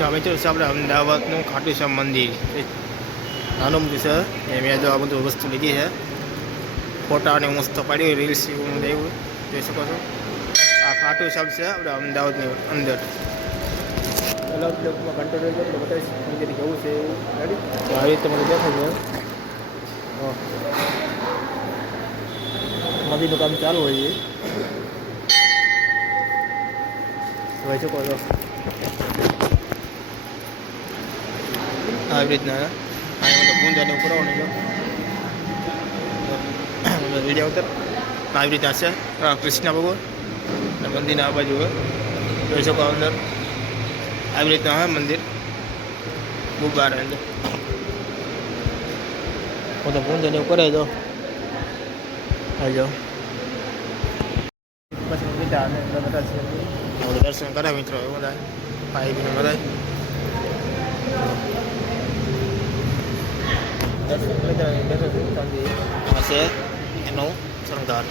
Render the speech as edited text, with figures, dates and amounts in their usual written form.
તો મિત્રો છે આપણે અમદાવાદનું ખાટુ શ્યામ મંદિર નાનું મંદિર છે. મેં જો આ બધું વસ્તુ લીધી છે. ફોટા અને મસ્ત પાડ્યું રીલ્સ એવું લેવું જોઈ શકો છો. આ ખાટુ શ્યામ છે આપણે અમદાવાદની અંદર. અલગ બ્લોકમાં કંટ્રોલ એટલે બતાવીશ મંદિર કેવું છે એવું ગાડી તો આવી રીતે મને દેખાય છે. મંદિરનું કામ ચાલુ હોય છે જોઈ શકો છો. આવી રીતના અહીંયા પૂંજાને ઉપરવાનું છે વિડીયો ઉતર આવી રીતના છે. કૃષ્ણ ભગવાન મંદિરના આ બાજુ હોય જોઈ શકો અંદર આવી રીતના હોય મંદિર ગુબ્બારા અંદર હું તો પૂંજાને એવું કરે તો આવજો પછી બીજા અને બધા છે દર્શન કરે મિત્રો એ બધા ભાઈ બહેનો બધા દર્શન કરી છે એનો શણગાર.